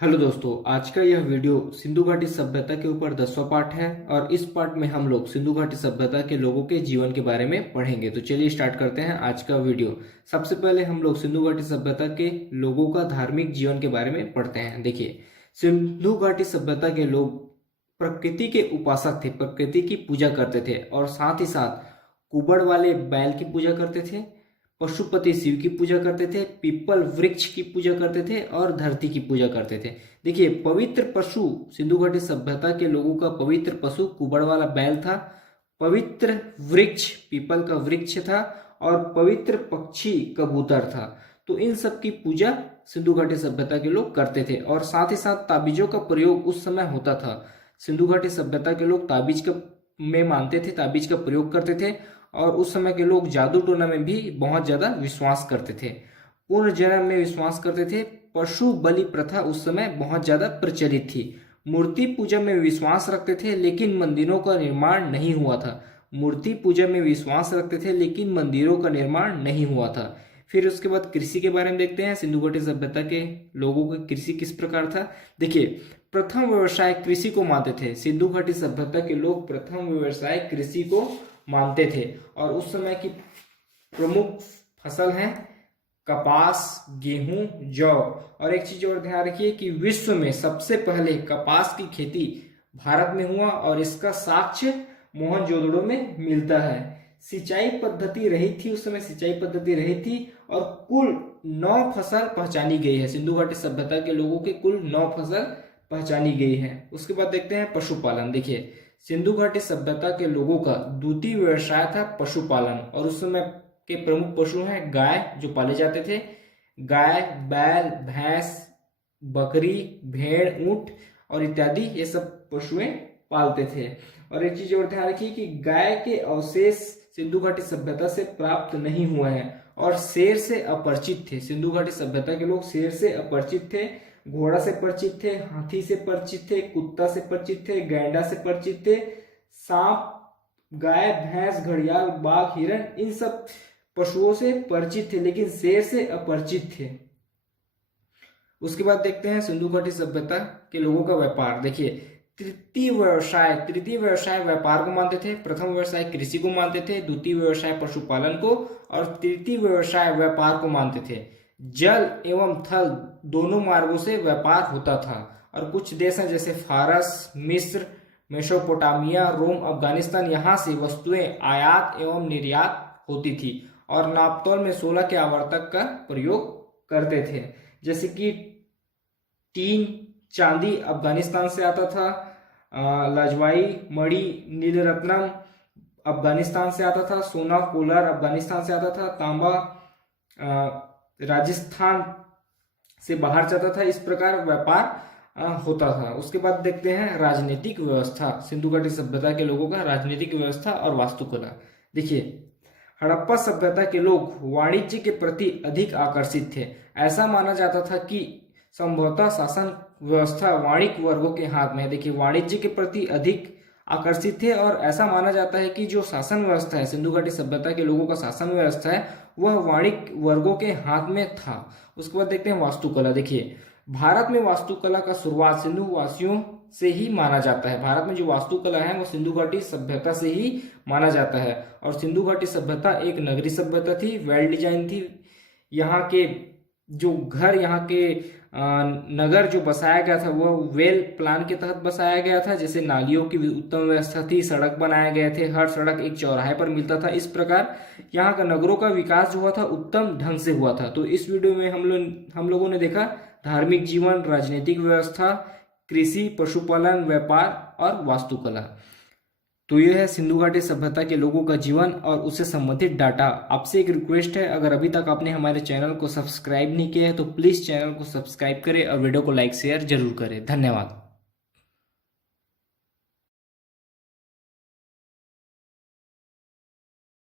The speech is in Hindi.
हेलो दोस्तों, आज का यह वीडियो सिंधु घाटी सभ्यता के ऊपर 10वां पार्ट है और इस पार्ट में हम लोग सिंधु घाटी सभ्यता के लोगों के जीवन के बारे में पढ़ेंगे। तो चलिए स्टार्ट करते हैं आज का वीडियो। सबसे पहले हम लोग सिंधु घाटी सभ्यता के लोगों का धार्मिक जीवन के बारे में पढ़ते हैं। देखिए, सिंधु घाटी सभ्यता के लोग प्रकृति के उपासक थे, प्रकृति की पूजा करते थे और साथ ही साथ कुबड़ वाले बैल की पूजा करते थे, पशुपति शिव की पूजा करते थे, पीपल वृक्ष की पूजा करते थे और धरती की पूजा करते थे। देखिए, पवित्र पशु सिंधु घाटी सभ्यता के लोगों का पवित्र पशु कुबड़ वाला बैल था, पवित्र वृक्ष पीपल का वृक्ष था और पवित्र पक्षी कबूतर था। तो इन सब की पूजा सिंधु घाटी सभ्यता के लोग करते थे और साथ ही साथ ताबीजों का प्रयोग उस समय होता था। सिंधु घाटी सभ्यता के लोग ताबीज का में मानते थे, ताबीज का प्रयोग करते थे और उस समय के लोग जादू टोना में भी बहुत ज्यादा विश्वास करते थे, पुनर्जन्म में विश्वास करते थे। पशु बलि प्रथा उस समय बहुत ज्यादा प्रचलित थी। मूर्ति पूजा में विश्वास रखते थे लेकिन मंदिरों का निर्माण नहीं हुआ था। मूर्ति पूजा में विश्वास रखते थे लेकिन मंदिरों का निर्माण नहीं हुआ था। फिर उसके बाद कृषि के बारे में देखते हैं। सिंधु घाटी सभ्यता के लोगों का कृषि किस प्रकार था। देखिए, प्रथम व्यवसाय कृषि को मानते थे। सिंधु घाटी सभ्यता के लोग प्रथम व्यवसाय कृषि को मानते थे और उस समय की प्रमुख फसल है कपास, गेहूं, जौ। और एक चीज और ध्यान रखिए कि विश्व में सबसे पहले कपास की खेती भारत में हुआ और इसका साक्ष्य मोहनजोदड़ो में मिलता है। सिंचाई पद्धति रही थी, उस समय सिंचाई पद्धति रही थी और कुल 9 फसल पहचानी गई है। सिंधु घाटी सभ्यता के लोगों के कुल 9 फसल पहचानी गई है। उसके बाद देखते हैं पशुपालन। देखिए, सिंधु घाटी सभ्यता के लोगों का द्वितीय व्यवसाय था पशुपालन और उस समय के प्रमुख पशु हैं गाय जो पाले जाते थे। गाय, बैल, भैंस, बकरी, भेड़, ऊंट और इत्यादि ये सब पशुएं पालते थे। और एक चीज और ध्यान रखिए कि गाय के अवशेष सिंधु घाटी सभ्यता से प्राप्त नहीं हुए हैं और शेर से अपरिचित थे। सिंधु घाटी सभ्यता के लोग शेर से अपरिचित थे, घोड़ा से परिचित थे, हाथी से परिचित थे, कुत्ता से परिचित थे, गैंडा से परिचित थे, सांप, गाय, भैंस, घड़ियाल, बाघ, हिरण इन सब पशुओं से परिचित थे लेकिन शेर से अपरिचित थे। उसके बाद देखते हैं सिंधु घाटी सभ्यता के लोगों का व्यापार। देखिए, तृतीय व्यवसाय व्यापार को मानते थे। प्रथम व्यवसाय कृषि को मानते थे, द्वितीय व्यवसाय पशुपालन को और तृतीय व्यवसाय व्यापार को मानते थे। जल एवं थल दोनों मार्गों से व्यापार होता था और कुछ देश हैं जैसे फारस, मिस्र, मेसोपोटामिया, रोम, अफगानिस्तान, यहाँ से वस्तुएं आयात एवं निर्यात होती थी और नापतोल में 16 के आवर्तक का प्रयोग करते थे। जैसे कि टीन, चांदी अफगानिस्तान से आता था, लाजवाई, मणि, नीलरत्नम अफगानिस्तान से आता था, सोना, कोलार अफगानिस्तान से आता था, तांबा राजस्थान से बाहर जाता था। इस प्रकार व्यापार होता था। उसके बाद देखते हैं राजनीतिक व्यवस्था। सिंधु घाटी सभ्यता के लोगों का राजनीतिक व्यवस्था और वास्तुकला। देखिए, हड़प्पा सभ्यता के लोग वाणिज्य के प्रति अधिक आकर्षित थे। ऐसा माना जाता था कि संभवतः शासन व्यवस्था वाणिक वर्गों के हाथ में है। देखिए, वाणिज्य के प्रति अधिक आकर्षित थे और ऐसा माना जाता है कि जो शासन व्यवस्था है, सिंधु घाटी सभ्यता के लोगों का शासन व्यवस्था है, वह वाणिक वर्गों के हाथ में था। उसके बाद देखते हैं वास्तुकला। देखिए, भारत में वास्तुकला का शुरुआत सिंधु वासियों से ही माना जाता है। भारत में जो वास्तुकला है वो सिंधु घाटी सभ्यता से ही माना जाता है और सिंधु घाटी सभ्यता एक नगरीय सभ्यता थी, वेल डिजाइन थी। यहाँ के जो घर, यहाँ के नगर जो बसाया गया था वह वेल प्लान के तहत बसाया गया था। जैसे नालियों की उत्तम व्यवस्था थी, सड़क बनाए गए थे, हर सड़क एक चौराहे पर मिलता था। इस प्रकार यहाँ का नगरों का विकास जो हुआ था उत्तम ढंग से हुआ था। तो इस वीडियो में हम लोगों ने देखा धार्मिक जीवन, राजनीतिक व्यवस्था, कृषि, पशुपालन, व्यापार और वास्तुकला। तो यह है सिंधु घाटी सभ्यता के लोगों का जीवन और उससे संबंधित डाटा। आपसे एक रिक्वेस्ट है, अगर अभी तक आपने हमारे चैनल को सब्सक्राइब नहीं किया है तो प्लीज चैनल को सब्सक्राइब करें और वीडियो को लाइक शेयर जरूर करें। धन्यवाद।